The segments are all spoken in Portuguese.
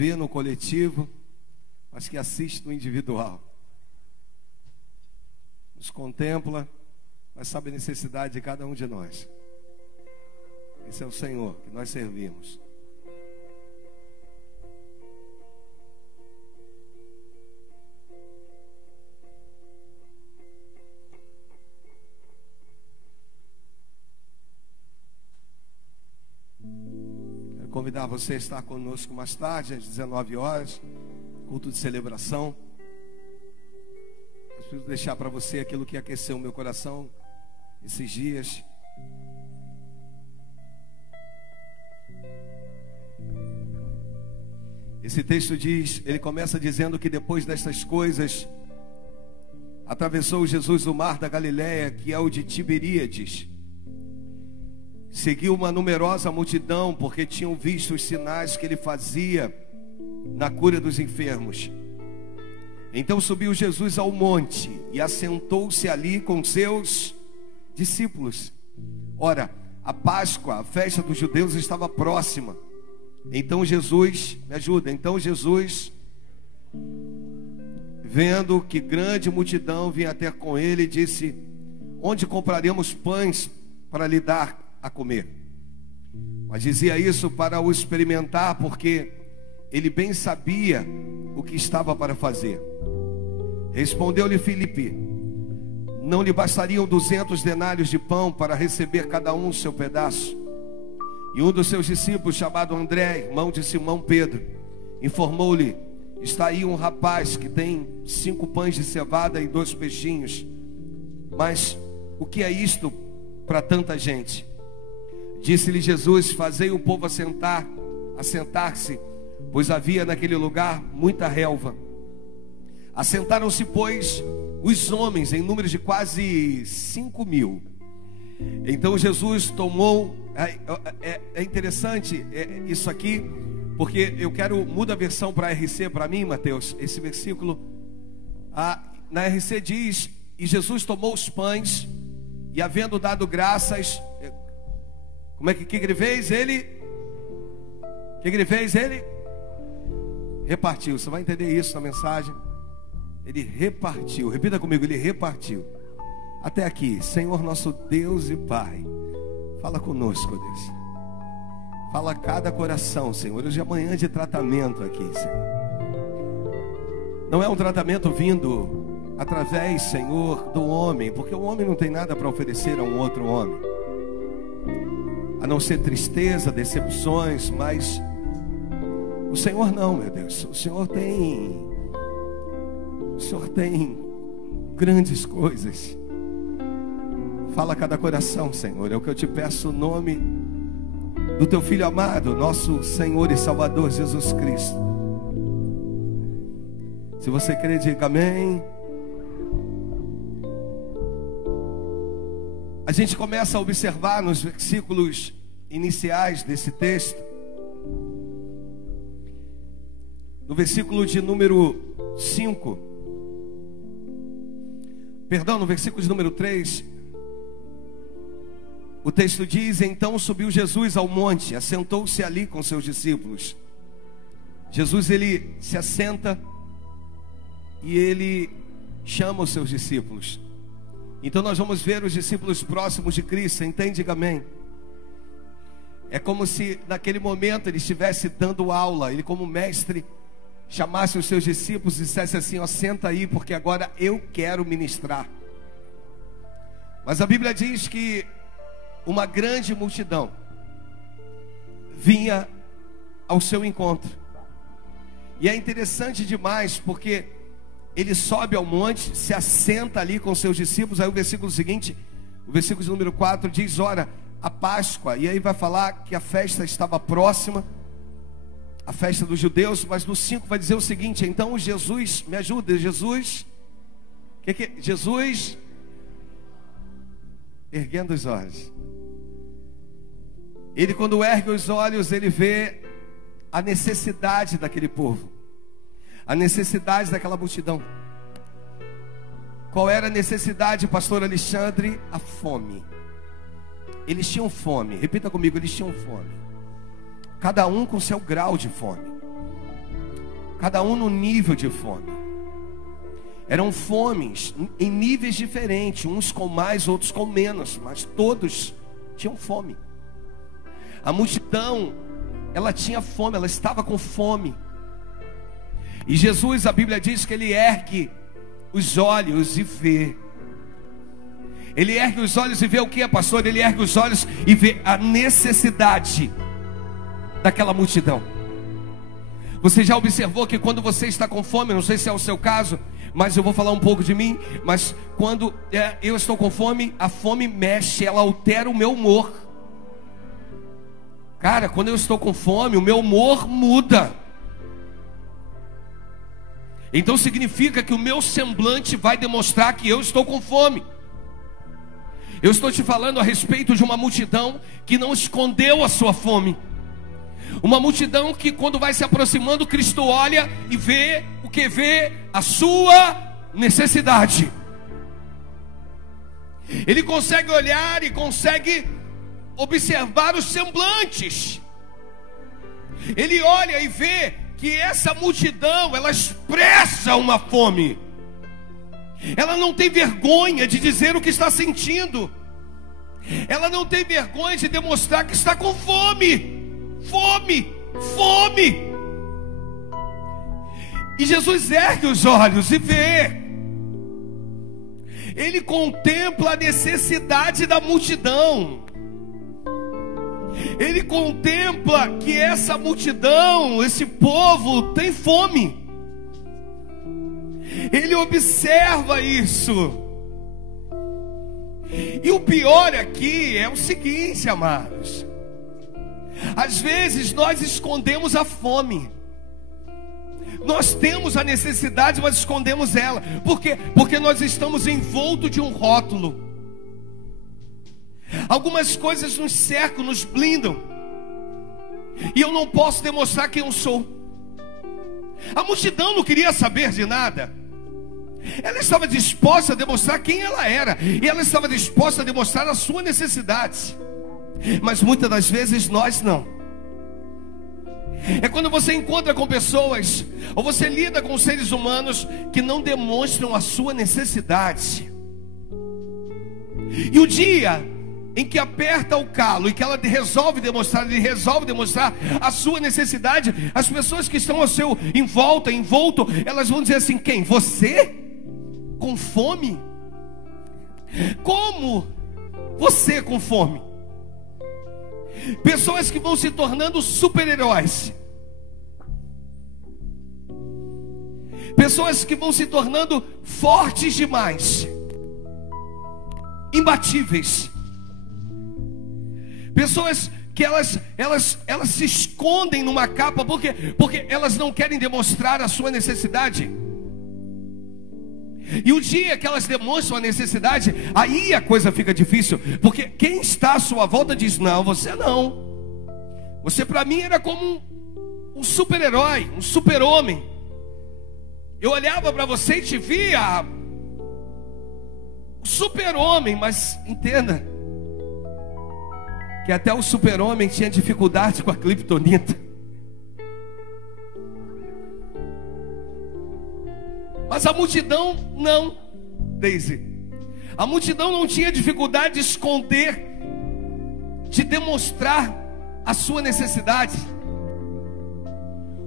vê no coletivo, mas que assiste no individual. Nos contempla, mas sabe a necessidade de cada um de nós. Esse é o Senhor que nós servimos. Quero convidar você a estar conosco mais tarde, às 19 horas, culto de celebração. Eu preciso deixar para você aquilo que aqueceu o meu coração esses dias. Esse texto diz, ele começa dizendo que depois destas coisas, atravessou Jesus o mar da Galileia, que é o de Tiberíades. Seguiu uma numerosa multidão, porque tinham visto os sinais que ele fazia na cura dos enfermos. Então subiu Jesus ao monte e assentou-se ali com seus discípulos. Ora, a Páscoa, a festa dos judeus, estava próxima. Então Jesus, me ajuda, então Jesus, vendo que grande multidão vinha ter com ele, disse: onde compraremos pães para lhe dar a comer? Mas dizia isso para o experimentar, porque ele bem sabia o que estava para fazer. Respondeu-lhe Filipe: não lhe bastariam 200 denários de pão para receber cada um o seu pedaço? E um dos seus discípulos, chamado André, irmão de Simão Pedro, informou-lhe: está aí um rapaz que tem 5 pães de cevada e 2 peixinhos. Mas o que é isto para tanta gente? Disse-lhe Jesus: fazei o povo assentar-se, pois havia naquele lugar muita relva. Assentaram-se, pois, os homens, em número de quase 5.000. Então Jesus tomou... É interessante isso aqui, porque eu quero... Muda a versão para RC para mim, Mateus, esse versículo. Na RC diz: e Jesus tomou os pães, e havendo dado graças... Como é que ele fez? Ele repartiu. Você vai entender isso na mensagem. Ele repartiu. Repita comigo: ele repartiu. Até aqui. Senhor nosso Deus e Pai, fala conosco, Deus. Fala a cada coração, Senhor. Hoje é manhã de tratamento aqui, Senhor. Não é um tratamento vindo através, Senhor, do homem, porque o homem não tem nada para oferecer a um outro homem, a não ser tristeza, decepções. Mas o Senhor não, meu Deus. O Senhor tem grandes coisas. Fala a cada coração, Senhor. É o que eu te peço, no nome do teu Filho amado, nosso Senhor e Salvador Jesus Cristo. Se você crê, diga amém. A gente começa a observar nos versículos iniciais desse texto, no versículo de número 5, no versículo de número 3, o texto diz: então subiu Jesus ao monte, assentou-se ali com seus discípulos. Jesus, ele se assenta e ele chama os seus discípulos. Então nós vamos ver os discípulos próximos de Cristo, entende? Diga amém. É como se naquele momento ele estivesse dando aula, ele como mestre chamasse os seus discípulos e dissesse assim: ó, senta aí, porque agora eu quero ministrar. Mas a Bíblia diz que uma grande multidão vinha ao seu encontro. E é interessante demais, porque ele sobe ao monte, se assenta ali com seus discípulos. Aí o versículo seguinte, o versículo de número 4 diz: ora, a Páscoa. E aí vai falar que a festa estava próxima, a festa dos judeus. Mas no 5 vai dizer o seguinte: então Jesus, me ajuda, Jesus, Jesus, erguendo os olhos. Ele, quando ergue os olhos, ele vê a necessidade daquele povo, a necessidade daquela multidão. Qual era a necessidade, pastor Alexandre? A fome. Eles tinham fome. Repita comigo: eles tinham fome. Cada um com seu grau de fome. cada um no nível de fome. Eram fomes em níveis diferentes, uns com mais, outros com menos, mas todos tinham fome. A multidão, ela tinha fome, ela estava com fome. E Jesus, a Bíblia diz que ele ergue os olhos e vê. Ele ergue os olhos e vê o que, pastor? Ele ergue os olhos e vê a necessidade daquela multidão. Você já observou que quando você está com fome, não sei se é o seu caso, mas eu vou falar um pouco de mim, mas quando eu estou com fome, a fome mexe, ela altera o meu humor. Cara, quando eu estou com fome, o meu humor muda. Então significa que o meu semblante vai demonstrar que eu estou com fome. Eu estou te falando a respeito de uma multidão que não escondeu a sua fome. Uma multidão que quando vai se aproximando, Cristo olha e vê o que vê? A sua necessidade. Ele consegue olhar e consegue observar os semblantes. Ele olha e vê que essa multidão, ela expressa uma fome. Ela não tem vergonha de dizer o que está sentindo. Ela não tem vergonha de demonstrar que está com fome. Fome, fome. E Jesus ergue os olhos e vê. Ele contempla a necessidade da multidão. Ele contempla que essa multidão, esse povo tem fome. Ele observa isso. E o pior aqui é o seguinte, amados. Às vezes nós escondemos a fome. Nós temos a necessidade, mas escondemos ela. Por quê? Porque nós estamos envoltos de um rótulo. Algumas coisas nos cercam, nos blindam. E eu não posso demonstrar quem eu sou. A multidão não queria saber de nada. Ela estava disposta a demonstrar quem ela era. E ela estava disposta a demonstrar a sua necessidade. Mas muitas das vezes nós não. É quando você encontra com pessoas, ou você lida com seres humanos que não demonstram a sua necessidade. E o dia em que aperta o calo e que ela resolve demonstrar a sua necessidade, as pessoas que estão ao seu envolto, elas vão dizer assim: quem? Você? Com fome? Como? Você com fome? Pessoas que vão se tornando super-heróis. Pessoas que vão se tornando fortes demais, imbatíveis. Pessoas que elas se escondem numa capa porque elas não querem demonstrar a sua necessidade. E o dia que elas demonstram a necessidade, aí a coisa fica difícil. Porque quem está à sua volta diz: não, você não. Você para mim era como um super-herói, um super-homem. Eu olhava para você e te via um super-homem. Mas entenda que até o super-homem tinha dificuldade com a criptonita. Mas a multidão não, Daisy. A multidão não tinha dificuldade de esconder, de demonstrar a sua necessidade.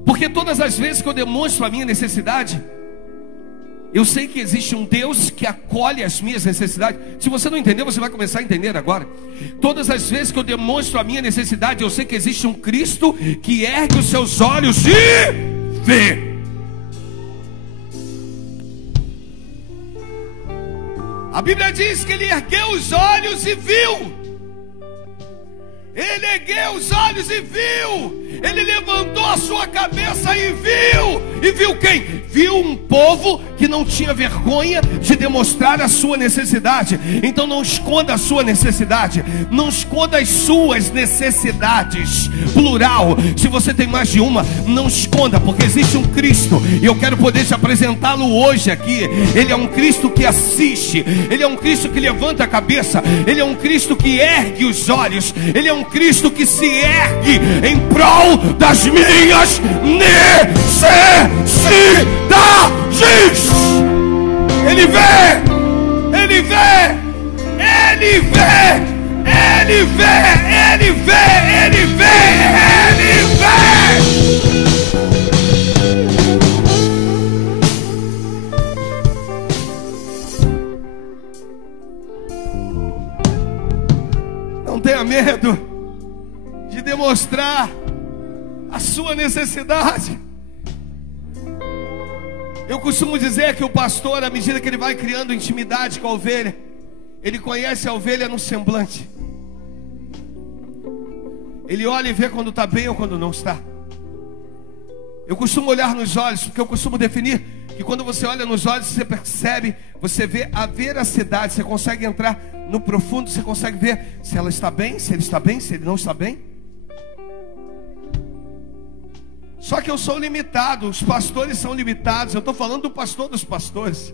Porque todas as vezes que eu demonstro a minha necessidade, eu sei que existe um Deus que acolhe as minhas necessidades. Se você não entendeu, você vai começar a entender agora. Todas as vezes que eu demonstro a minha necessidade, eu sei que existe um Cristo que ergue os seus olhos e vê. A Bíblia diz que ele ergueu os olhos e viu. Ele ergueu os olhos e viu. Ele levantou a sua cabeça e viu. E viu quem? Viu um povo que não tinha vergonha de demonstrar a sua necessidade. Então não esconda a sua necessidade. Não esconda as suas necessidades. Plural. Se você tem mais de uma, não esconda, porque existe um Cristo. E eu quero poder te apresentá-lo hoje aqui. Ele é um Cristo que assiste. Ele é um Cristo que levanta a cabeça. Ele é um Cristo que ergue os olhos. Ele é um Cristo que se ergue em prol das minhas necessidades. Ele vê, ele vê, ele vê. Ele vê, ele vê, ele vê, ele vê. Não tenha medo de demonstrar a sua necessidade. Eu costumo dizer que o pastor, à medida que ele vai criando intimidade com a ovelha, ele conhece a ovelha no semblante. Ele olha e vê quando está bem ou quando não está. Eu costumo olhar nos olhos, porque eu costumo definir que quando você olha nos olhos, você percebe, você vê a veracidade, você consegue entrar no profundo, você consegue ver se ela está bem, se ele está bem, se ele não está bem. Só que eu sou limitado, os pastores são limitados. Eu estou falando do pastor dos pastores.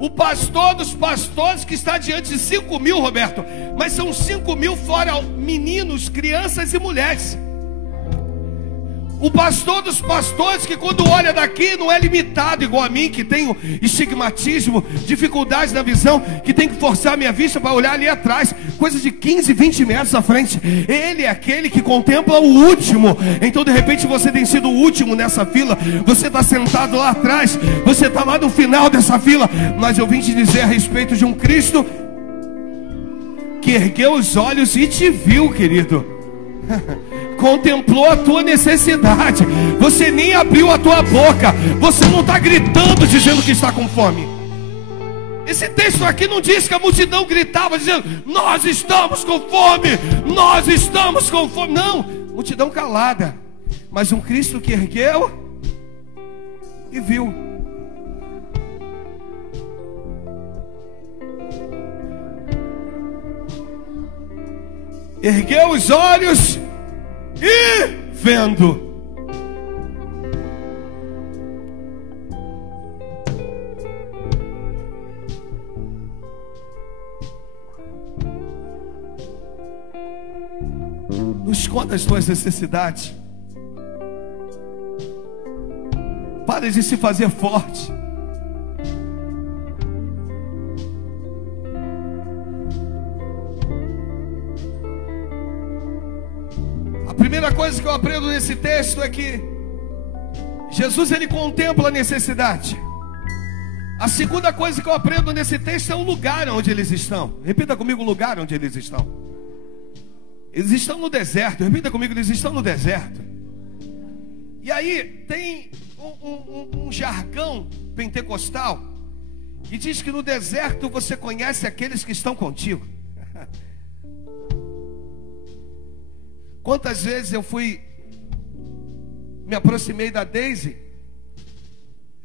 O pastor dos pastores que está diante de 5.000, Roberto. Mas são 5.000 fora meninos, crianças e mulheres. O pastor dos pastores que quando olha daqui não é limitado igual a mim, que tenho estigmatismo, dificuldades na visão, que tem que forçar a minha vista para olhar ali atrás, coisa de 15, 20 metros à frente. Ele é aquele que contempla o último. Então de repente você tem sido o último nessa fila, você está sentado lá atrás, você está lá no final dessa fila. Mas eu vim te dizer a respeito de um Cristo que ergueu os olhos e te viu, querido. Contemplou a tua necessidade. Você nem abriu a tua boca. Você não está gritando dizendo que está com fome. Esse texto aqui não diz que a multidão gritava dizendo: nós estamos com fome, nós estamos com fome. Não, multidão calada. Mas um Cristo que ergueu e viu. Ergueu os olhos e vendo. Não esconda as tuas necessidades. Pare de se fazer forte. A primeira coisa que eu aprendo nesse texto é que Jesus, ele contempla a necessidade. A segunda coisa que eu aprendo nesse texto é o lugar onde eles estão. Repita comigo o lugar onde eles estão. Eles estão no deserto. Repita comigo, eles estão no deserto. E aí tem um jargão pentecostal que diz que no deserto você conhece aqueles que estão contigo. Quantas vezes eu me aproximei da Daisy,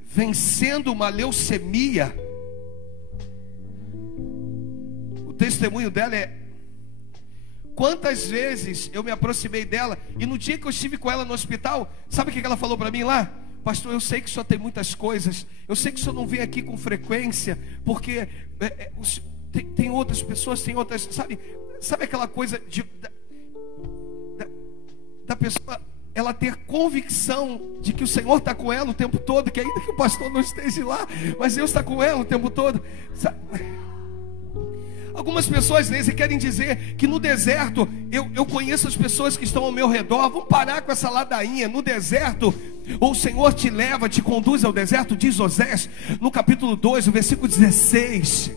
vencendo uma leucemia. O testemunho dela é: quantas vezes eu me aproximei dela, e no dia que eu estive com ela no hospital, sabe o que ela falou para mim lá? Pastor, eu sei que o senhor tem muitas coisas, eu sei que o senhor não vem aqui com frequência, porque tem outras pessoas, tem outras, sabe aquela coisa da pessoa, ela ter convicção de que o Senhor está com ela o tempo todo, que ainda que o pastor não esteja lá, mas Deus está com ela o tempo todo. Algumas pessoas querem dizer que no deserto eu conheço as pessoas que estão ao meu redor. Vamos parar com essa ladainha. No deserto, ou o Senhor te leva, te conduz ao deserto, diz Osés no capítulo 2, no versículo 16.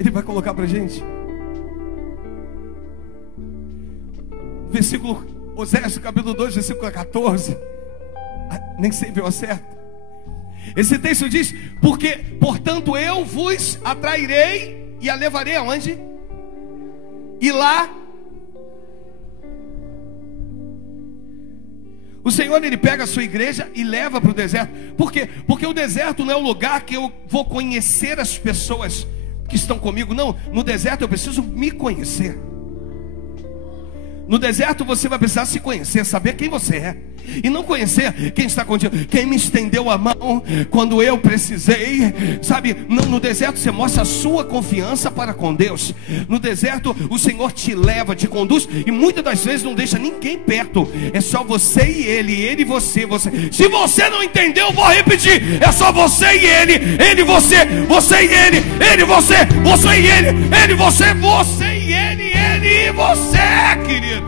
Ele vai colocar para a gente versículo Osés, capítulo 2, versículo 14. Nem sempre eu acerto. Esse texto diz: porque, portanto, eu vos atrairei e a levarei aonde? E lá o Senhor, ele pega a sua igreja e leva para o deserto. Por quê? Porque o deserto não é o lugar que eu vou conhecer as pessoas que estão comigo. Não, no deserto eu preciso me conhecer. No deserto você vai precisar se conhecer, saber quem você é. E não conhecer quem está contigo, quem me estendeu a mão quando eu precisei. Sabe, no deserto você mostra a sua confiança para com Deus. No deserto o Senhor te leva, te conduz, e muitas das vezes não deixa ninguém perto. É só você e ele e você. Se você não entendeu, eu vou repetir. É só você e ele você, você e ele você, você e ele você, você e ele e você, querido.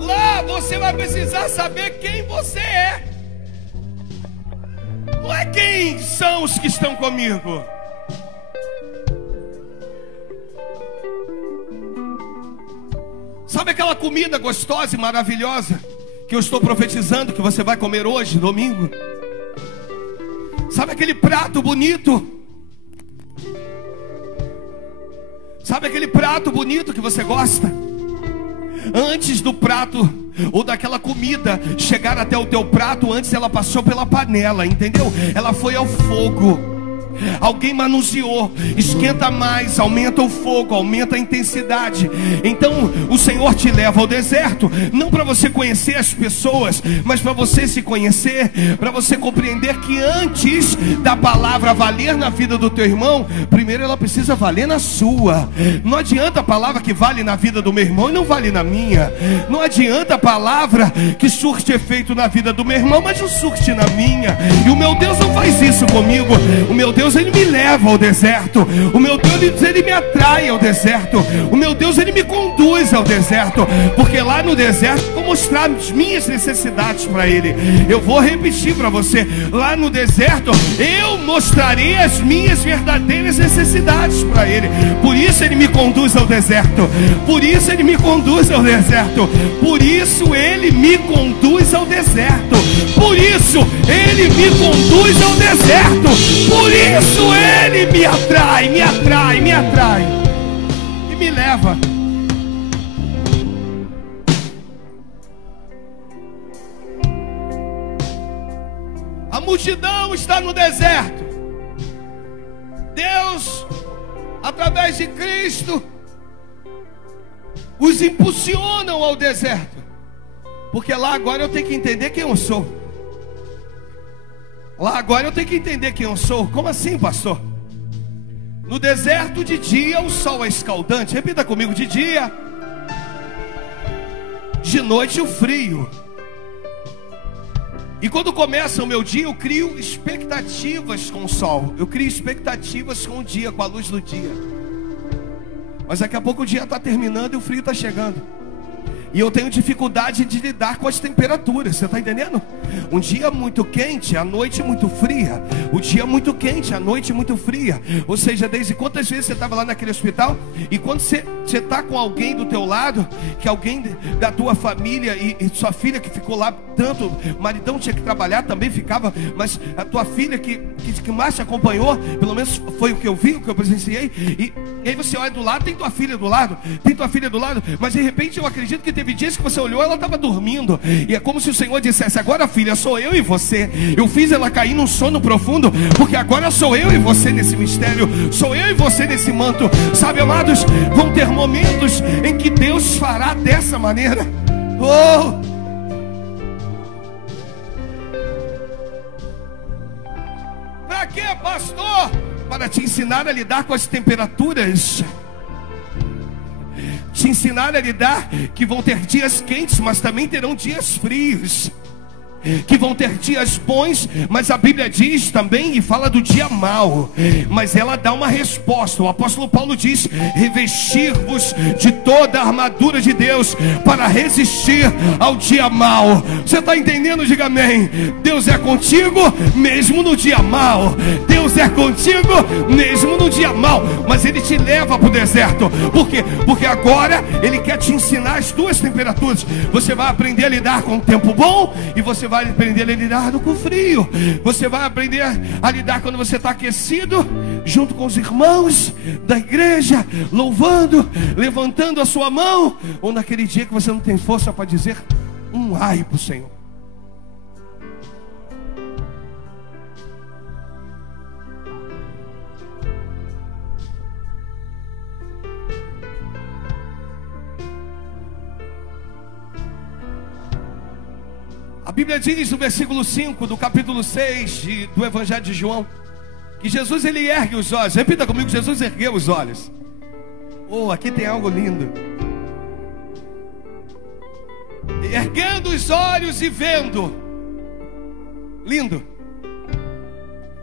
Lá você vai precisar saber quem você é. Não é quem são os que estão comigo. Sabe aquela comida gostosa e maravilhosa que eu estou profetizando que você vai comer hoje, domingo? Sabe aquele prato bonito? Sabe aquele prato bonito que você gosta? Antes do prato ou daquela comida chegar até o teu prato, antes ela passou pela panela, entendeu? Ela foi ao fogo. Alguém manuseou, esquenta mais, aumenta o fogo, aumenta a intensidade. Então o Senhor te leva ao deserto, não para você conhecer as pessoas, mas para você se conhecer, para você compreender que antes da palavra valer na vida do teu irmão, primeiro ela precisa valer na sua. Não adianta a palavra que vale na vida do meu irmão e não vale na minha. Não adianta a palavra que surte efeito na vida do meu irmão, mas não surte na minha. E o meu Deus não faz isso comigo. O meu Deus, Ele me leva ao deserto. O meu Deus, Ele me atrai ao deserto. O meu Deus, Ele me conduz ao deserto. Porque lá no deserto eu vou mostrar as minhas necessidades para Ele. Eu vou repetir para você. Lá no deserto eu mostrarei as minhas verdadeiras necessidades para Ele. Por isso Ele me conduz ao deserto. Por isso Ele me conduz ao deserto. Por isso Ele me conduz ao deserto. Por isso Ele me conduz ao deserto. Por isso Ele me atrai, me atrai, me atrai e me leva. A multidão está no deserto. Deus, através de Cristo, os impulsionam ao deserto. Porque lá agora eu tenho que entender quem eu sou. Lá agora eu tenho que entender quem eu sou. Como assim, pastor? No deserto de dia o sol é escaldante. Repita comigo: de dia. De noite o frio. E quando começa o meu dia, eu crio expectativas com o sol. Eu crio expectativas com o dia, com a luz do dia. Mas daqui a pouco o dia está terminando e o frio está chegando. E eu tenho dificuldade de lidar com as temperaturas. Você está entendendo? Um dia muito quente, a noite muito fria. O dia muito quente, a noite muito fria. Ou seja, desde quantas vezes você estava lá naquele hospital, e quando você está com alguém do teu lado, que alguém da tua família e sua filha que ficou lá tanto, o maridão tinha que trabalhar, também ficava, mas a tua filha que mais te acompanhou, pelo menos foi o que eu vi, o que eu presenciei, e aí você olha do lado, tem tua filha do lado, tem tua filha do lado, mas de repente eu acredito que teve dias que você olhou, ela estava dormindo, e é como se o Senhor dissesse: agora, filha, sou eu e você. Eu fiz ela cair num sono profundo, porque agora sou eu e você nesse mistério, sou eu e você nesse manto. Sabe, amados, vão ter momentos em que Deus fará dessa maneira. Oh! Para quê, pastor? Para te ensinar a lidar com as temperaturas. Te ensinar a lidar que vão ter dias quentes, mas também terão dias frios. Que vão ter dias bons, mas a Bíblia diz também, e fala do dia mau, mas ela dá uma resposta. O apóstolo Paulo diz: revestir-vos de toda a armadura de Deus para resistir ao dia mau. Você está entendendo? Diga amém. Deus é contigo mesmo no dia mau. Deus é contigo mesmo no dia mau. Mas Ele te leva para o deserto. Por quê? Porque agora Ele quer te ensinar as duas temperaturas. Você vai aprender a lidar com o tempo bom, e você vai aprender a lidar com o frio. Você vai aprender a lidar quando você está aquecido, junto com os irmãos da igreja, louvando, levantando a sua mão, ou naquele dia que você não tem força para dizer um ai para o Senhor. A Bíblia diz no versículo 5 do capítulo 6 do Evangelho de João, que Jesus ele ergue os olhos. Repita comigo: Jesus ergueu os olhos. Oh, aqui tem algo lindo. Erguendo os olhos e vendo. Lindo.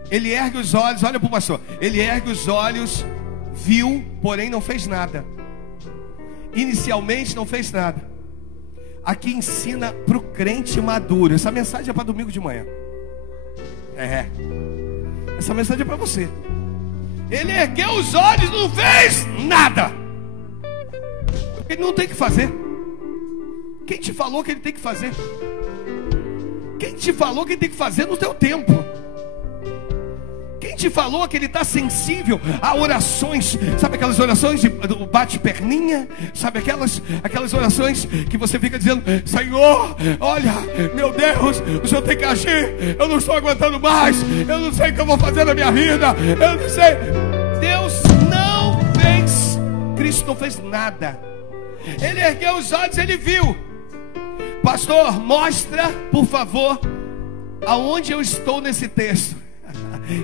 Ele ergue os olhos, olha para o pastor. Ele ergue os olhos, viu, porém não fez nada. Inicialmente não fez nada. Aqui ensina para o crente maduro. Essa mensagem é para domingo de manhã. Essa mensagem é para você. Ele ergueu os olhos e não fez nada. Ele não tem que fazer. Quem te falou que ele tem que fazer? Quem te falou que ele tem que fazer no teu tempo? Quem te falou que ele está sensível a orações? Sabe aquelas orações de bate-perninha? Sabe aquelas orações que você fica dizendo: Senhor, olha, meu Deus, o Senhor tem que agir. Eu não estou aguentando mais. Eu não sei o que eu vou fazer na minha vida. Eu não sei. Deus não fez. Cristo não fez nada. Ele ergueu os olhos, ele viu. Pastor, mostra, por favor, aonde eu estou nesse texto.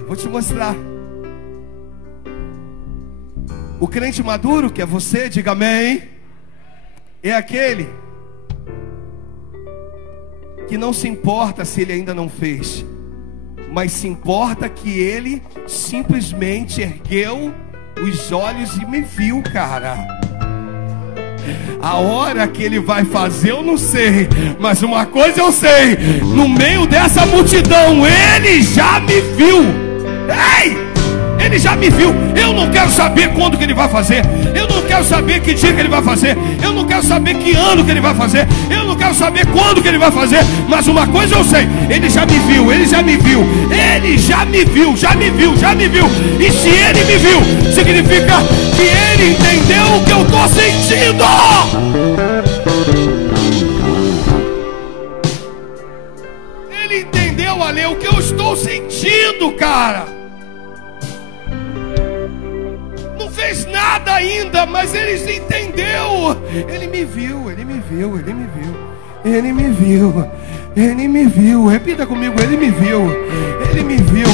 Vou te mostrar. O crente maduro, que é você, diga amém, é aquele que não se importa se ele ainda não fez, mas se importa que ele simplesmente ergueu os olhos e me viu, cara. A hora que ele vai fazer eu não sei, mas uma coisa eu sei: no meio dessa multidão ele já me viu. Ei! Ele já me viu. Eu não quero saber quando que ele vai fazer. Eu não quero saber que dia que ele vai fazer. Eu não quero saber que ano que ele vai fazer. Eu não quero saber quando que ele vai fazer. Mas uma coisa eu sei: ele já me viu, ele já me viu. Ele já me viu, já me viu, já me viu. E se ele me viu, significa que ele entendeu o que eu estou sentindo. Ele entendeu, Ale, o que eu estou sentindo, cara. Fez nada ainda, mas ele entendeu. Ele me viu, ele me viu, ele me viu. Ele me viu, ele me viu. Repita comigo: ele me viu, ele me viu,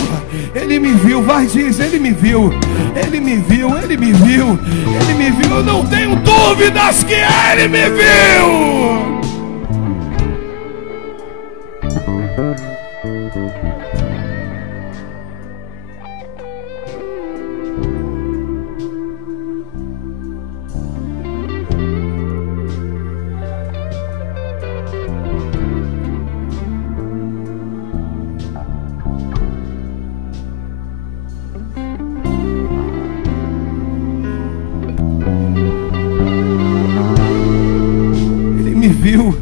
ele me viu. Vai, diz: ele me viu, ele me viu, ele me viu, ele me viu. Eu não tenho dúvidas que ele me viu. Viu?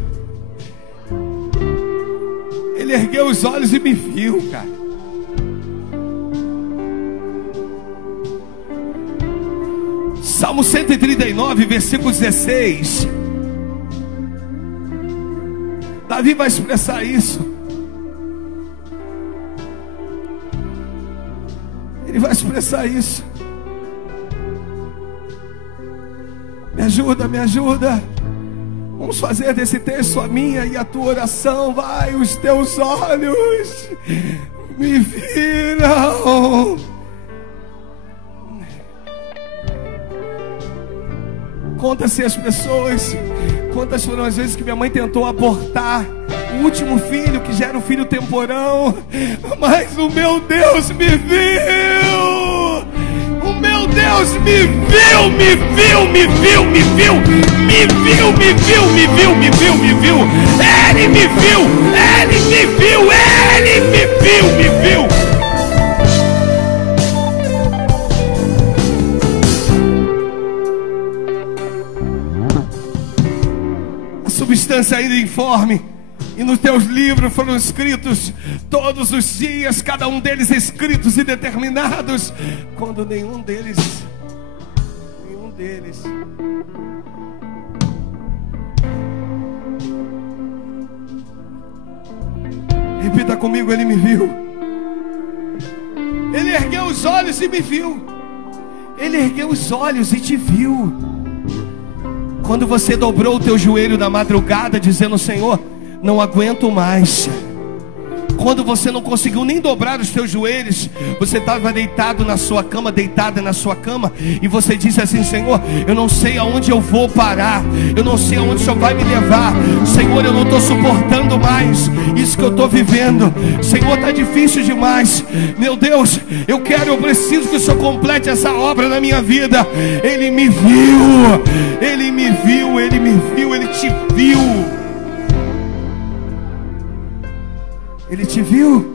Ele ergueu os olhos e me viu, cara. Salmo 139, versículo 16. Davi vai expressar isso. Ele vai expressar isso. Me ajuda, me ajuda. Vamos fazer desse texto a minha e a tua oração. Vai, os teus olhos me viram. Conta-se as pessoas, quantas foram as vezes que minha mãe tentou abortar o último filho, que já era um filho temporão, mas o meu Deus me viu. O meu Deus me viu, me viu, me viu, me viu, me viu, me viu, me viu, me viu, me viu. Ele me viu, ele me viu, ele me viu, me viu. A substância ainda informe. E nos teus livros foram escritos todos os dias, cada um deles escritos e determinados, quando nenhum deles. Repita comigo: ele me viu. Ele ergueu os olhos e me viu. Ele ergueu os olhos e te viu. Quando você dobrou o teu joelho na madrugada, dizendo: Senhor, não aguento mais. Quando você não conseguiu nem dobrar os seus joelhos, você estava deitado na sua cama, deitada na sua cama, e você disse assim: Senhor, eu não sei aonde eu vou parar, eu não sei aonde o Senhor vai me levar. Senhor, eu não estou suportando mais isso que eu estou vivendo. Senhor, está difícil demais. Meu Deus, eu preciso que o Senhor complete essa obra na minha vida. Ele me viu, Ele me viu, Ele me viu, Ele te viu. Ele te viu,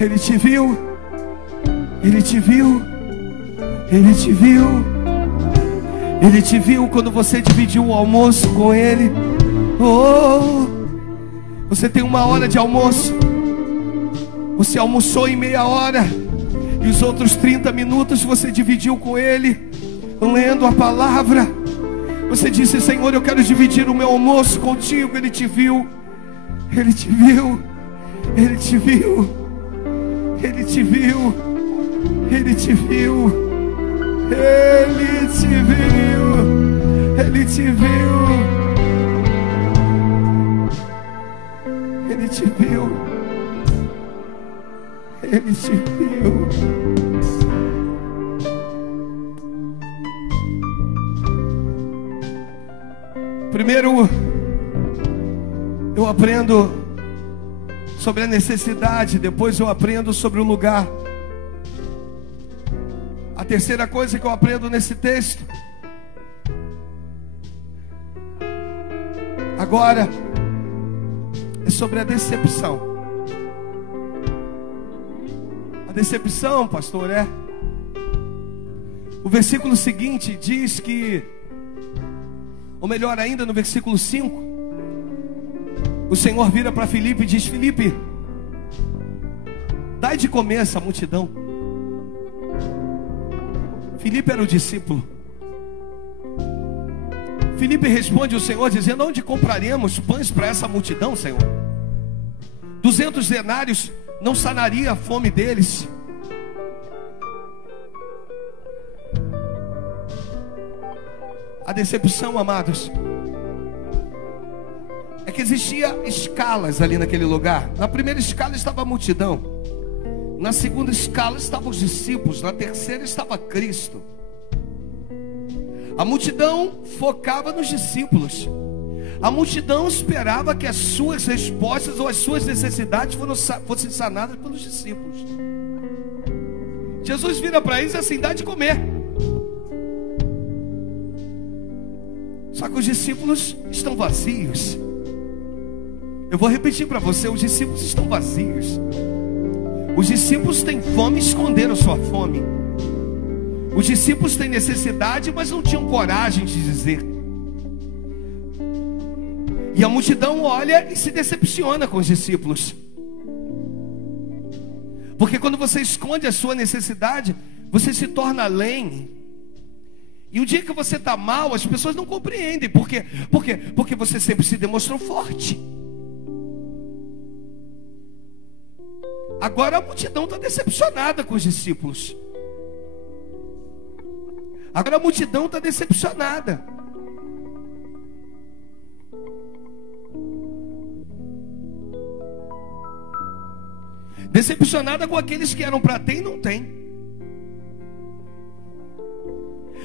Ele te viu, Ele te viu, Ele te viu, Ele te viu quando você dividiu o almoço com Ele. Oh, você tem 1 hora de almoço, você almoçou em meia hora, e os outros 30 minutos você dividiu com Ele, lendo a palavra. Você disse: Senhor, eu quero dividir o meu almoço contigo. Ele te viu. Ele te viu, Ele te viu, Ele te viu, Ele te viu, Ele te viu, Ele te viu, Ele te viu, Ele te viu. Primeiro, eu aprendo sobre a necessidade, depois eu aprendo sobre o lugar. A terceira coisa que eu aprendo nesse texto agora é sobre a decepção. A decepção, pastor, o versículo seguinte diz que, ou melhor ainda, no versículo 5, o Senhor vira para Filipe e diz: Filipe, dai de comer essa multidão. Filipe era o discípulo. Filipe responde ao Senhor dizendo: onde compraremos pães para essa multidão, Senhor? 200 denários não sanaria a fome deles. A decepção, amados, é que existia escalas ali naquele lugar. Na primeira escala estava a multidão, na segunda escala estavam os discípulos, na terceira estava Cristo. A multidão focava nos discípulos. A multidão esperava que as suas respostas ou as suas necessidades fossem sanadas pelos discípulos. Jesus vira para eles assim: dá de comer. Só que os discípulos estão vazios. Eu vou repetir para você: os discípulos estão vazios. Os discípulos têm fome e esconderam sua fome. Os discípulos têm necessidade, mas não tinham coragem de dizer. E a multidão olha e se decepciona com os discípulos. Porque quando você esconde a sua necessidade, você se torna além. E o dia que você está mal, as pessoas não compreendem. Por quê? Porque você sempre se demonstrou forte. Agora a multidão está decepcionada com os discípulos. Agora a multidão está decepcionada. Decepcionada com aqueles que eram para ter e não tem.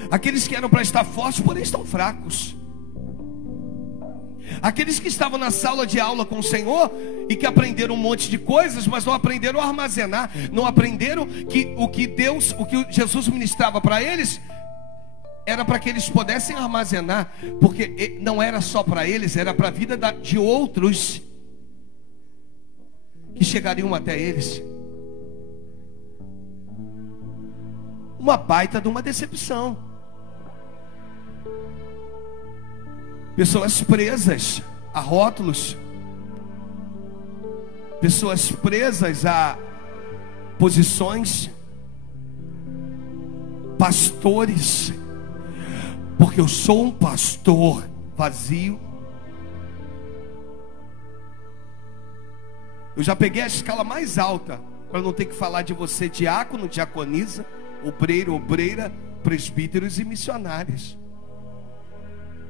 Aqueles que eram para estar fortes, porém estão fracos. Aqueles que estavam na sala de aula com o Senhor e que aprenderam um monte de coisas, mas não aprenderam a armazenar, não aprenderam que o que Jesus ministrava para eles era para que eles pudessem armazenar, porque não era só para eles, era para a vida de outros que chegariam até eles. Uma baita de uma decepção. Pessoas presas a rótulos, pessoas presas a posições, pastores, porque eu sou um pastor vazio. Eu já peguei a escala mais alta, para não ter que falar de você, diácono, diaconisa, obreiro, obreira, presbíteros e missionários.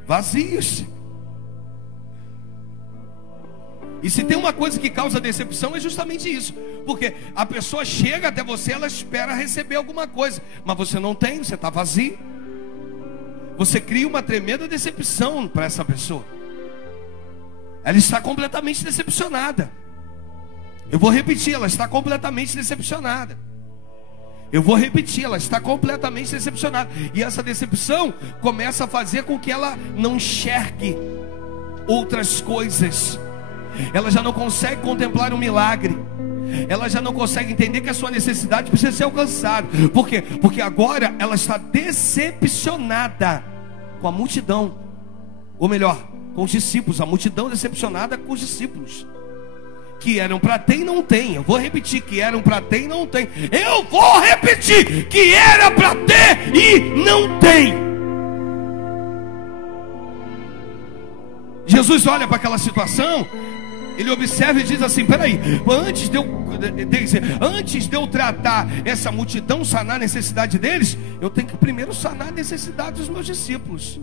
Vazios. E se tem uma coisa que causa decepção é justamente isso. Porque a pessoa chega até você, ela espera receber alguma coisa, mas você não tem, você está vazio. Você cria uma tremenda decepção para essa pessoa. Ela está completamente decepcionada. Eu vou repetir, ela está completamente decepcionada. Eu vou repetir, ela está completamente decepcionada. E essa decepção começa a fazer com que ela não enxergue outras coisas. Ela já não consegue contemplar um milagre. Ela já não consegue entender que a sua necessidade precisa ser alcançada. Por quê? Porque agora ela está decepcionada com a multidão. Ou melhor, com os discípulos. A multidão decepcionada com os discípulos, que eram para ter e não tem. Eu vou repetir, que eram para ter e não tem. Eu vou repetir, que era para ter e não tem. Jesus olha para aquela situação, ele observa e diz assim: peraí, antes de eu tratar essa multidão, sanar a necessidade deles, eu tenho que primeiro sanar a necessidade dos meus discípulos.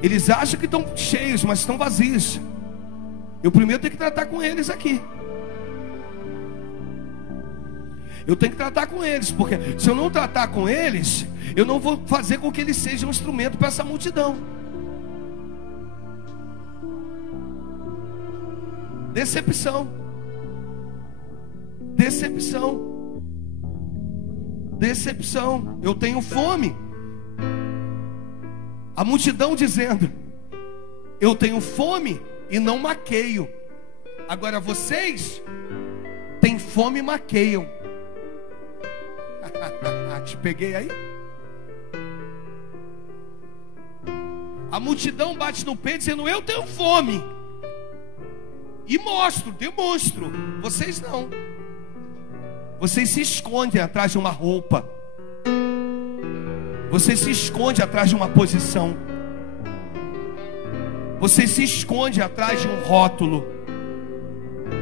Eles acham que estão cheios, mas estão vazios. Eu primeiro tenho que tratar com eles aqui. Eu tenho que tratar com eles, porque se eu não tratar com eles, eu não vou fazer com que eles sejam um instrumento para essa multidão. Decepção. Decepção. Decepção. Eu tenho fome. A multidão dizendo: eu tenho fome e não maqueio. Agora vocês têm fome e maqueiam. Te peguei aí? A multidão bate no peito dizendo: eu tenho fome. E demonstro. Vocês não. Vocês se escondem atrás de uma roupa. Você se esconde atrás de uma posição. Você se esconde atrás de um rótulo.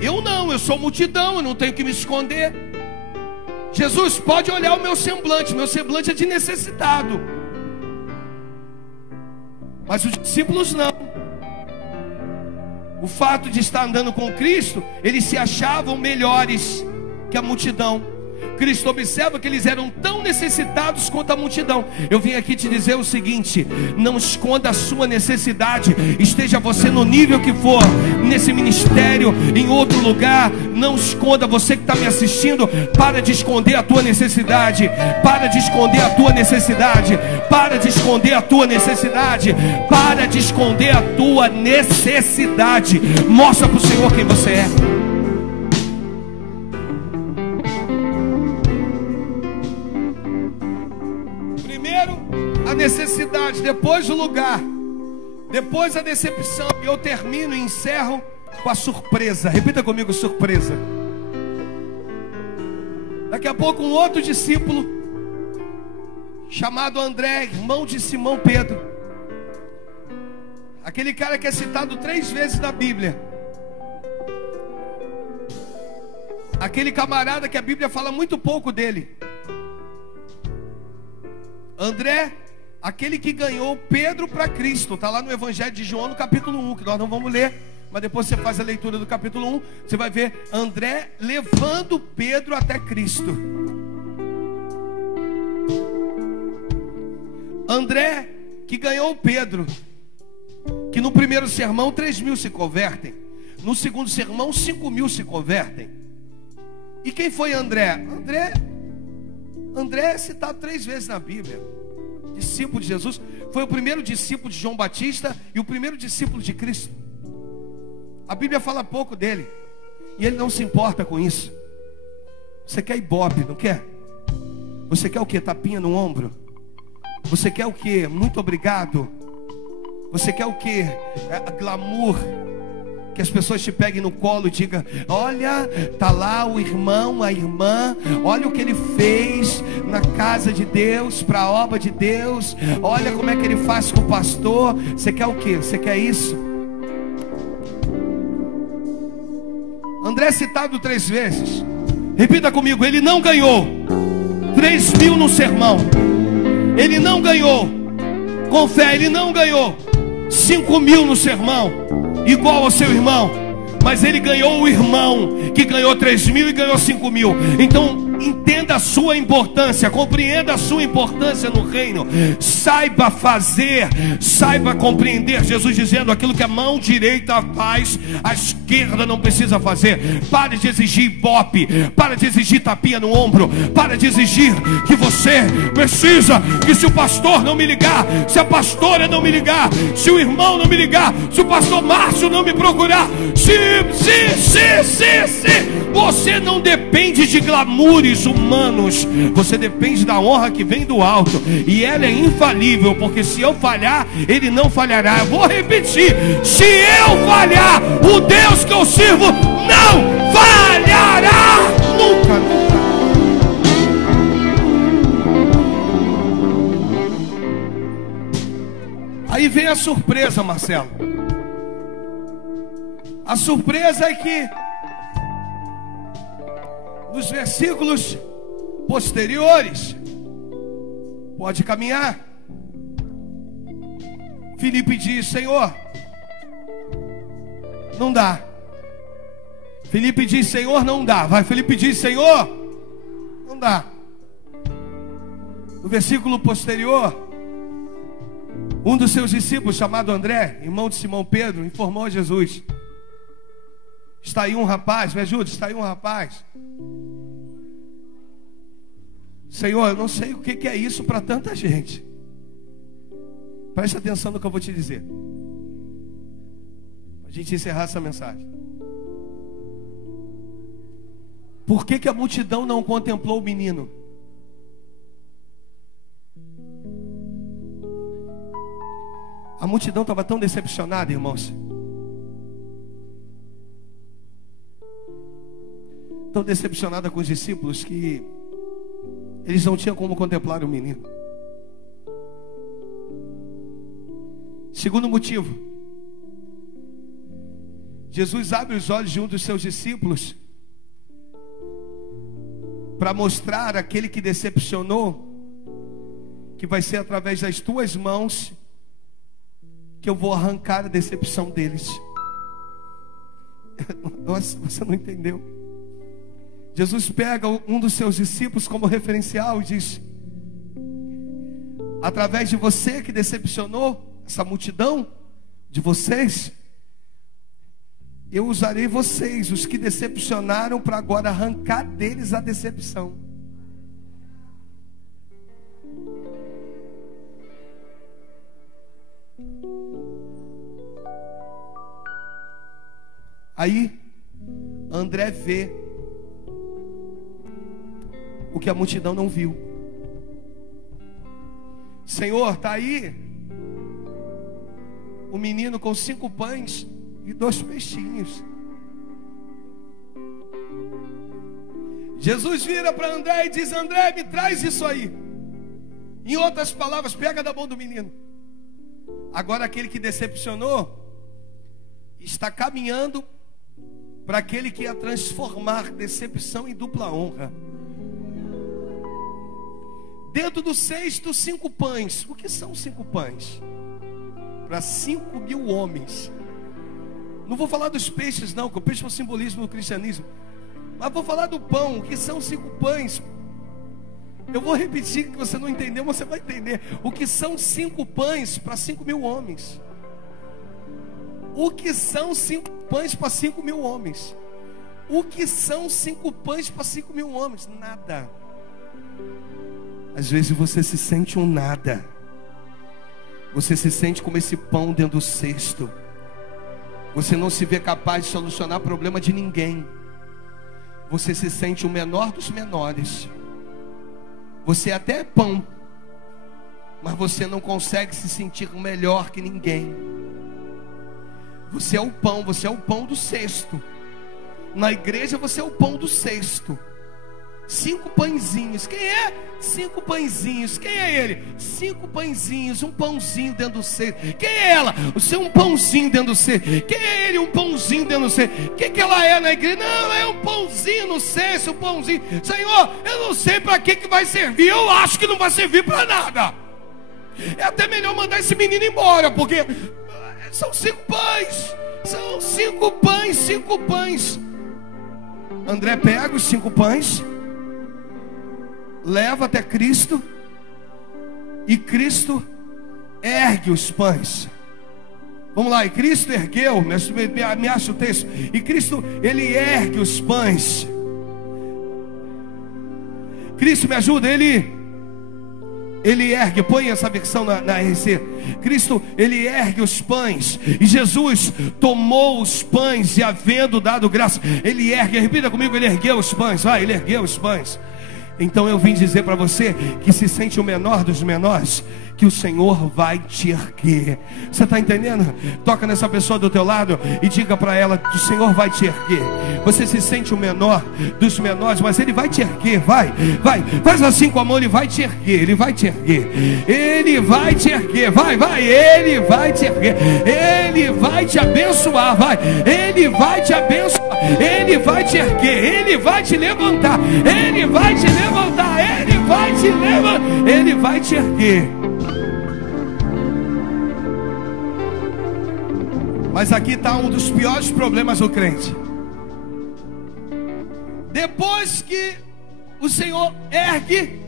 Eu não, eu sou multidão, eu não tenho que me esconder. Jesus, pode olhar o meu semblante é de necessitado. Mas os discípulos não. O fato de estar andando com Cristo, eles se achavam melhores que a multidão. Cristo observa que eles eram tão necessitados quanto a multidão. Eu vim aqui te dizer o seguinte: não esconda a sua necessidade. Esteja você no nível que for, nesse ministério, em outro lugar, não esconda. Você que está me assistindo, para de esconder a tua necessidade. Para de esconder a tua necessidade. Para de esconder a tua necessidade. Para de esconder a tua necessidade. Mostra para o Senhor quem você é. A necessidade, depois o lugar, depois a decepção. E eu termino e encerro com a surpresa. Repita comigo: surpresa. Daqui a pouco um outro discípulo, chamado André, irmão de Simão Pedro, aquele cara que é citado 3 vezes na Bíblia, aquele camarada que a Bíblia fala muito pouco dele. André, aquele que ganhou Pedro para Cristo. Está lá no Evangelho de João, no capítulo 1, que nós não vamos ler, mas depois você faz a leitura do capítulo 1, você vai ver André levando Pedro até Cristo. André, que ganhou Pedro, que no primeiro sermão 3.000 se convertem, no segundo sermão 5.000 se convertem. E quem foi André? André é citado 3 vezes na Bíblia. Discípulo de Jesus. Foi o primeiro discípulo de João Batista e o primeiro discípulo de Cristo. A Bíblia fala pouco dele, e ele não se importa com isso. Você quer ibope, não quer? Você quer o que? Tapinha no ombro? Você quer o que? Muito obrigado? Você quer o que? Glamour? Que as pessoas te peguem no colo e digam: olha, tá lá o irmão, a irmã, olha o que ele fez na casa de Deus, para a obra de Deus, olha como é que ele faz com o pastor. Você quer o que? Você quer isso? André é citado 3 vezes. Repita comigo: ele não ganhou 3.000 no sermão. Ele não ganhou com fé, ele não ganhou 5.000 no sermão igual ao seu irmão, mas ele ganhou o irmão, que ganhou 3.000 e ganhou 5.000. Então entenda a sua importância, compreenda a sua importância no reino, saiba fazer, saiba compreender. Jesus dizendo: aquilo que a mão direita faz, a esquerda não precisa fazer. Pare de exigir ibope, para de exigir tapinha no ombro, para de exigir que você precisa, que se o pastor não me ligar, se a pastora não me ligar, se o irmão não me ligar, se o pastor Márcio não me procurar, se você não depende de glamoures humanos, você depende da honra que vem do alto, e ela é infalível, porque se eu falhar, ele não falhará. Eu vou repetir: se eu falhar, o Deus que eu sirvo não falhará nunca. Aí vem a surpresa, Marcelo. A surpresa é que nos versículos posteriores, pode caminhar, Filipe diz: Senhor, não dá. Filipe diz: Senhor, não dá. Vai, Filipe diz: Senhor, não dá. No versículo posterior, um dos seus discípulos, chamado André, irmão de Simão Pedro, informou a Jesus: está aí um rapaz, me ajuda, está aí um rapaz. Senhor, eu não sei o que é isso para tanta gente. Preste atenção no que eu vou te dizer, para a gente encerrar essa mensagem. Por que a multidão não contemplou o menino? A multidão estava tão decepcionada, irmãos, tão decepcionada com os discípulos, que eles não tinham como contemplar o menino. Segundo motivo, Jesus abre os olhos de um dos seus discípulos para mostrar àquele que decepcionou que vai ser através das tuas mãos que eu vou arrancar a decepção deles. Nossa, você não entendeu. Jesus pega um dos seus discípulos como referencial e diz: através de você que decepcionou essa multidão de vocês, eu usarei vocês, os que decepcionaram, para agora arrancar deles a decepção. Aí André vê o que a multidão não viu. Senhor, está aí o menino com 5 pães e 2 peixinhos. Jesus vira para André e diz: André, me traz isso aí. Em outras palavras, pega da mão do menino. Agora aquele que decepcionou está caminhando para aquele que ia transformar decepção em dupla honra. Dentro do cesto, 5 pães. O que são 5 pães? Para 5.000 homens. Não vou falar dos peixes não, porque o peixe é um simbolismo no cristianismo. Mas vou falar do pão. O que são 5 pães? Eu vou repetir, que você não entendeu, mas você vai entender. O que são 5 pães para 5.000 homens? O que são 5 pães para 5.000 homens? O que são 5 pães para 5.000 homens? Nada. Às vezes você se sente um nada. Você se sente como esse pão dentro do cesto. Você não se vê capaz de solucionar problema de ninguém. Você se sente o menor dos menores. Você até é pão, mas você não consegue se sentir melhor que ninguém. Você é o pão do cesto. Na igreja você é o pão do cesto. 5 pãezinhos. Quem é? 5 pãezinhos. Quem é ele? 5 pãezinhos, um pãozinho dentro do cesto. Quem é ela? Você é um pãozinho dentro do cesto. Quem é ele? Um pãozinho dentro do cesto. O que ela é na igreja? Não, é um pãozinho no cesto, um pãozinho. Senhor, eu não sei para que vai servir. Eu acho que não vai servir para nada. É até melhor mandar esse menino embora, porque são 5 pães. São 5 pães, 5 pães. André pega os 5 pães, leva até Cristo, e Cristo ergue os pães. Vamos lá, e Cristo ergueu, me acha o texto. E Cristo, ele ergue os pães. Cristo, me ajuda, ele ergue, põe essa versão na RC. Cristo, ele ergue os pães. E Jesus tomou os pães e, havendo dado graça, ele ergue, repita comigo, ele ergueu os pães. Vai, ele ergueu os pães. Então eu vim dizer para você que se sente o menor dos menores, que o Senhor vai te erguer. Você está entendendo? Toca nessa pessoa do teu lado e diga para ela que o Senhor vai te erguer. Você se sente o menor dos menores, mas Ele vai te erguer. Vai, faz assim com a mão, Ele vai te erguer. Ele vai te erguer. Ele vai te erguer. Vai, Ele vai te erguer. Ele vai te abençoar. Vai, Ele vai te abençoar. Ele vai te erguer. Ele vai te levantar. Ele vai te levantar. Ele vai te levantar. Ele vai te erguer. Mas aqui está um dos piores problemas do crente. Depois que o Senhor ergue,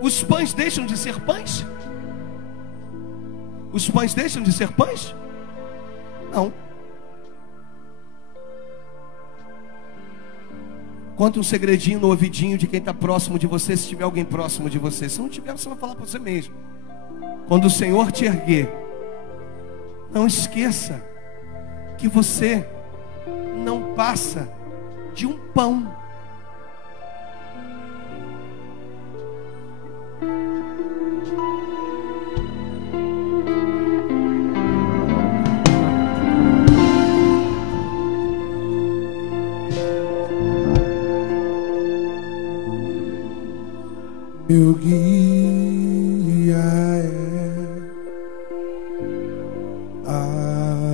os pães deixam de ser pães? Os pães deixam de ser pães? Não. Conta um segredinho no ouvidinho de quem está próximo de você, se tiver alguém próximo de você. Se não tiver, você vai falar para você mesmo. Quando o Senhor te erguer, não esqueça que você não passa de um pão. Meu guia é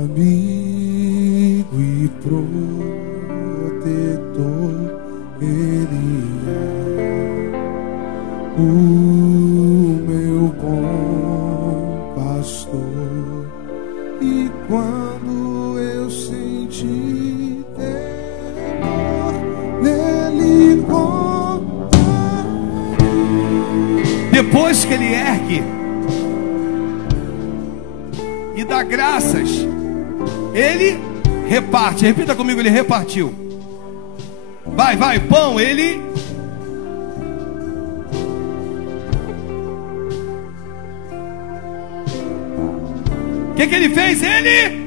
amigo e protetor, Ele é o meu bom pastor. E quando eu senti temor, nele depois que ele ergue e dá graças, ele reparte. Repita comigo, ele repartiu. Vai, pão, ele... O que ele fez? Ele...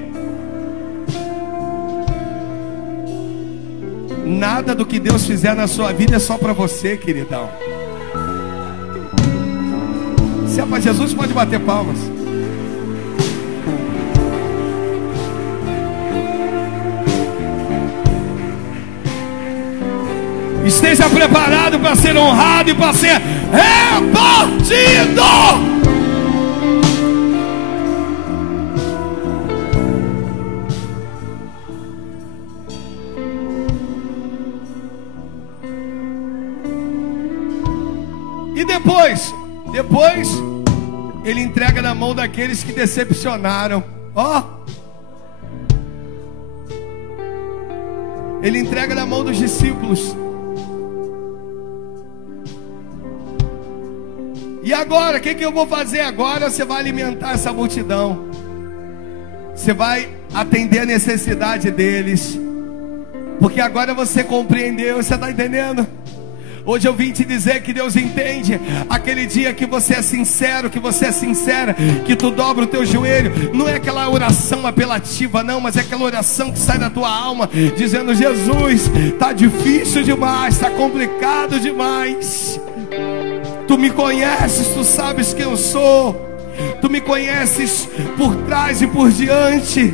Nada do que Deus fizer na sua vida é só para você, queridão. Se é para Jesus, pode bater palmas. Esteja preparado para ser honrado e para ser repartido. E depois ele entrega na mão daqueles que decepcionaram. Ele entrega na mão dos discípulos. E agora, o que eu vou fazer agora? Você vai alimentar essa multidão. Você vai atender a necessidade deles. Porque agora você compreendeu. Você está entendendo? Hoje eu vim te dizer que Deus entende aquele dia que você é sincero, que você é sincera, que tu dobra o teu joelho. Não é aquela oração apelativa não, mas é aquela oração que sai da tua alma, dizendo: Jesus, está difícil demais, está complicado demais. Tu me conheces, tu sabes quem eu sou. Tu me conheces por trás e por diante.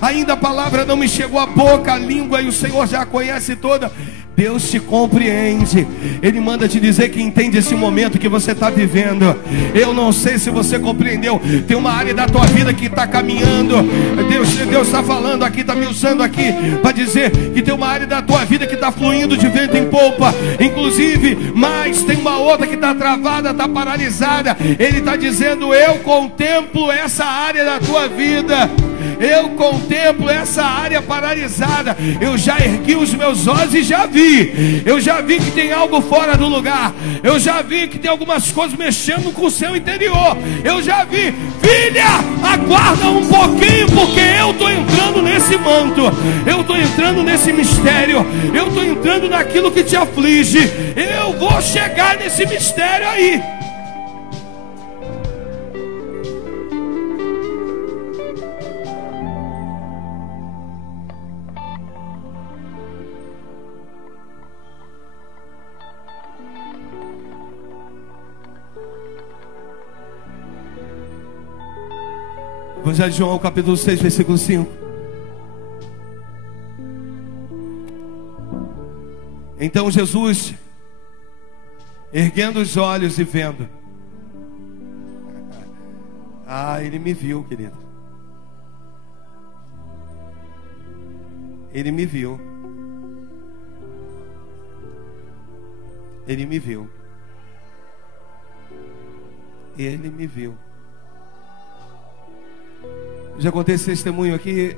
Ainda a palavra não me chegou à boca, a língua, e o Senhor já a conhece toda. Deus te compreende. Ele manda te dizer que entende esse momento que você está vivendo. Eu não sei se você compreendeu. Tem uma área da tua vida que está caminhando. Deus está falando aqui, está me usando aqui para dizer que tem uma área da tua vida que está fluindo de vento em polpa. Inclusive, mas tem uma outra que está travada, está paralisada. Ele está dizendo: eu contemplo essa área da tua vida. Eu contemplo essa área paralisada. Eu já ergui os meus olhos e já vi. Eu já vi que tem algo fora do lugar. Eu já vi que tem algumas coisas mexendo com o seu interior. Eu já vi. Filha, aguarda um pouquinho, porque eu estou entrando nesse manto. Eu estou entrando nesse mistério. Eu estou entrando naquilo que te aflige. Eu vou chegar nesse mistério aí. Evangelho de João, capítulo 6, versículo 5. Então Jesus, erguendo os olhos e vendo, ele me viu, querido. Ele me viu. Ele me viu. Ele me viu. Já contei esse testemunho aqui.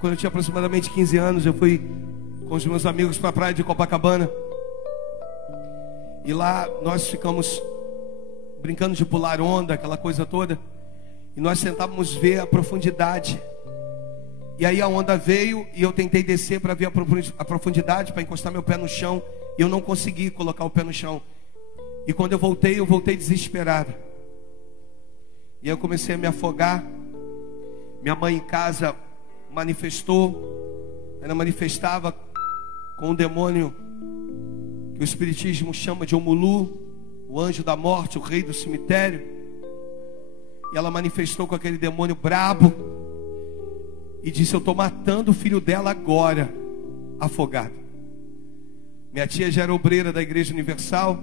Quando eu tinha aproximadamente 15 anos, eu fui com os meus amigos para a praia de Copacabana. E lá nós ficamos brincando de pular onda, aquela coisa toda. E nós tentávamos ver a profundidade. E aí a onda veio e eu tentei descer para ver a profundidade, para encostar meu pé no chão. E eu não consegui colocar o pé no chão. E quando eu voltei desesperado. E aí eu comecei a me afogar. Minha mãe em casa manifestou. Ela manifestava com um demônio que o espiritismo chama de Omulu, o anjo da morte, o rei do cemitério. E ela manifestou com aquele demônio brabo e disse: eu estou matando o filho dela agora, afogado. Minha tia já era obreira da Igreja Universal.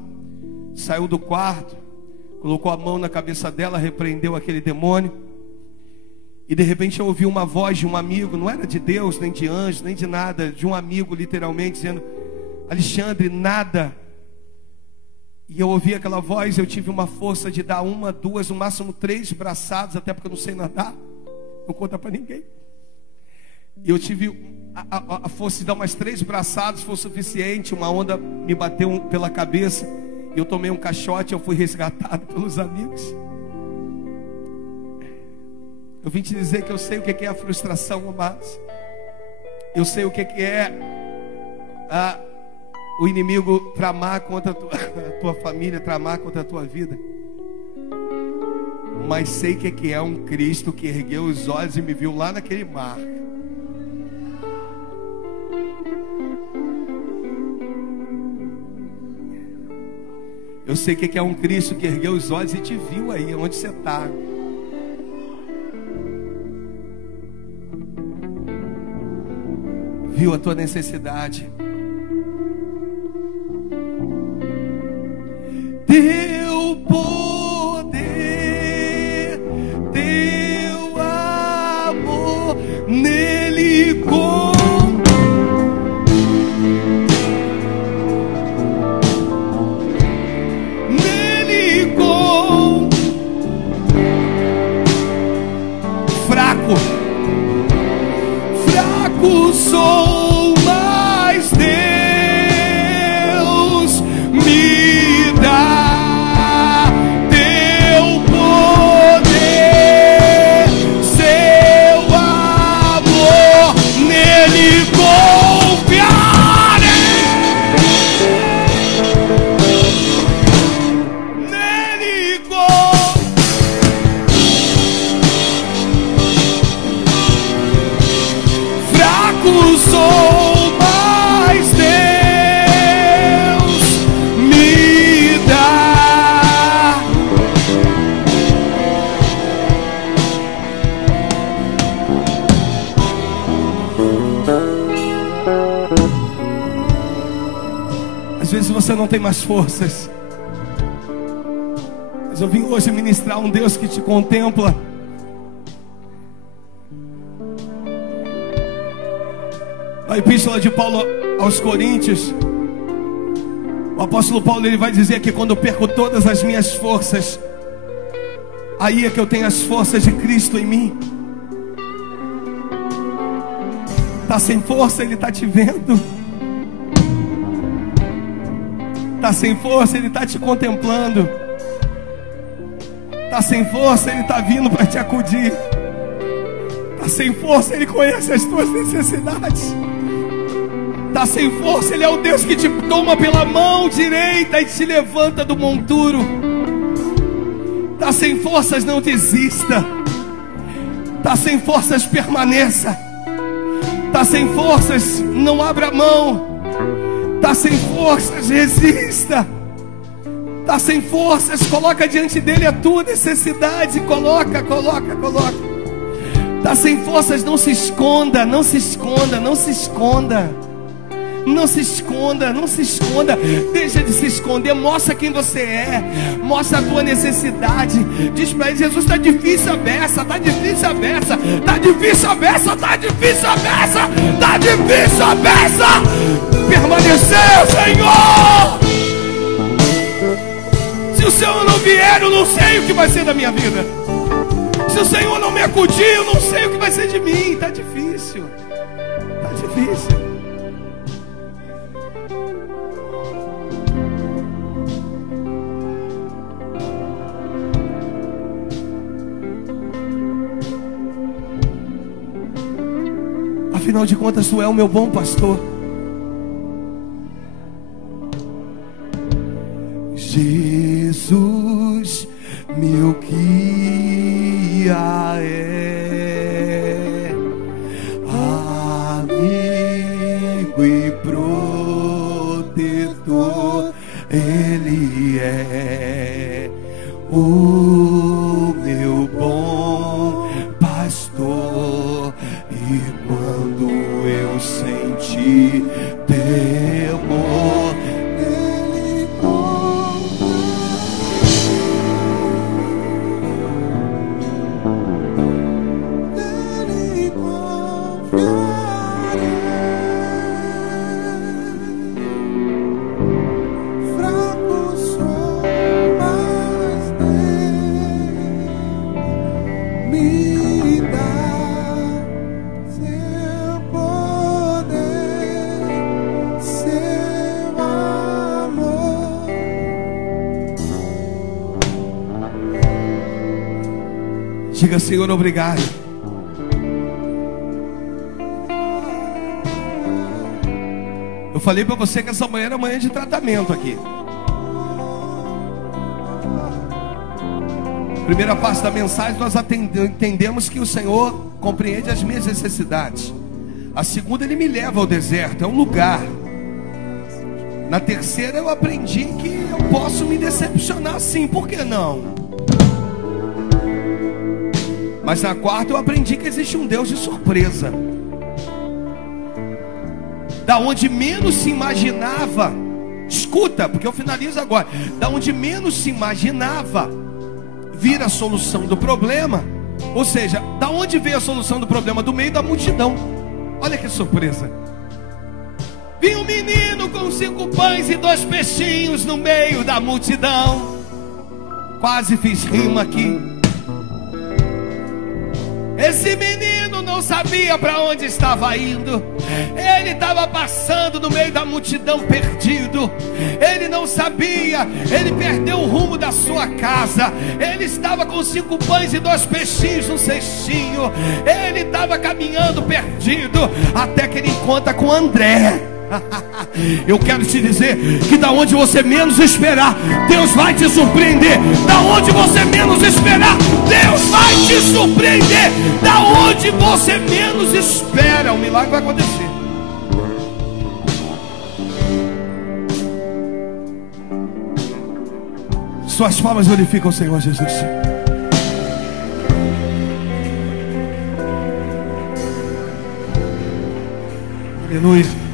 Saiu do quarto, colocou a mão na cabeça dela, repreendeu aquele demônio. E de repente eu ouvi uma voz de um amigo, não era de Deus, nem de anjo, nem de nada, de um amigo literalmente dizendo: Alexandre, nada. E eu ouvi aquela voz, eu tive uma força de dar 1, 2, no máximo 3 braçadas, até porque eu não sei nadar, não conta para ninguém. E eu tive a força de dar umas 3 braçadas, foi o suficiente. Uma onda me bateu pela cabeça, e eu tomei um caixote, eu fui resgatado pelos amigos. Eu vim te dizer que eu sei o que é a frustração, amados. Eu sei o que é o inimigo tramar contra a tua família, tramar contra a tua vida. Mas sei o que é um Cristo que ergueu os olhos e me viu lá naquele mar. Eu sei o que é um Cristo que ergueu os olhos e te viu aí, onde você está. Viu a tua necessidade. Teu poder, teu amor, nele fraco sou. Às vezes você não tem mais forças, mas eu vim hoje ministrar um Deus que te contempla. Na epístola de Paulo aos Coríntios, o apóstolo Paulo ele vai dizer que quando eu perco todas as minhas forças, aí é que eu tenho as forças de Cristo em mim. Está sem força, Ele está te vendo. Está sem força, Ele está te contemplando. Está sem força, Ele está vindo para te acudir. Está sem força, Ele conhece as tuas necessidades. Está sem força, Ele é o Deus que te toma pela mão direita e te levanta do monturo. Está sem forças, não desista. Está sem forças, permaneça. Está sem forças, não abra mão. Está sem forças, resista. Está sem forças, coloca diante dele a tua necessidade. Coloca. Está sem forças, não se esconda. Não se esconda. Deixa de se esconder. Mostra quem você é. Mostra a tua necessidade. Diz para ele: Jesus, está difícil a beça. Permaneceu, Senhor. Se o Senhor não vier, eu não sei o que vai ser da minha vida. Se o Senhor não me acudir, eu não sei o que vai ser de mim. Está difícil. Afinal de contas, tu é o meu bom pastor. Jesus, meu guia é, amigo e protetor, Ele é o meu bom pastor. E quando eu senti temor, diga: Senhor, obrigado. Eu falei para você que essa manhã era manhã de tratamento aqui. Primeira parte da mensagem, nós entendemos que o Senhor compreende as minhas necessidades. A segunda, Ele me leva ao deserto, é um lugar. Na terceira, eu aprendi que eu posso me decepcionar sim, por que não? Mas na quarta eu aprendi que existe um Deus de surpresa. Da onde menos se imaginava, escuta, porque eu finalizo agora. Da onde menos se imaginava, vir a solução do problema. Ou seja, da onde veio a solução do problema? Do meio da multidão. Olha que surpresa. Vinha um menino com 5 pães e 2 peixinhos no meio da multidão. Quase fiz rima aqui. Esse menino não sabia para onde estava indo. Ele estava passando no meio da multidão perdido. Ele não sabia. Ele perdeu o rumo da sua casa. Ele estava com 5 pães e 2 peixinhos no cestinho. Ele estava caminhando perdido, até que ele encontra com André. Eu quero te dizer que da onde você menos esperar, Deus vai te surpreender. Da onde você menos esperar, Deus vai te surpreender. Da onde você menos espera, o milagre vai acontecer. Suas palmas glorificam o Senhor Jesus. Aleluia.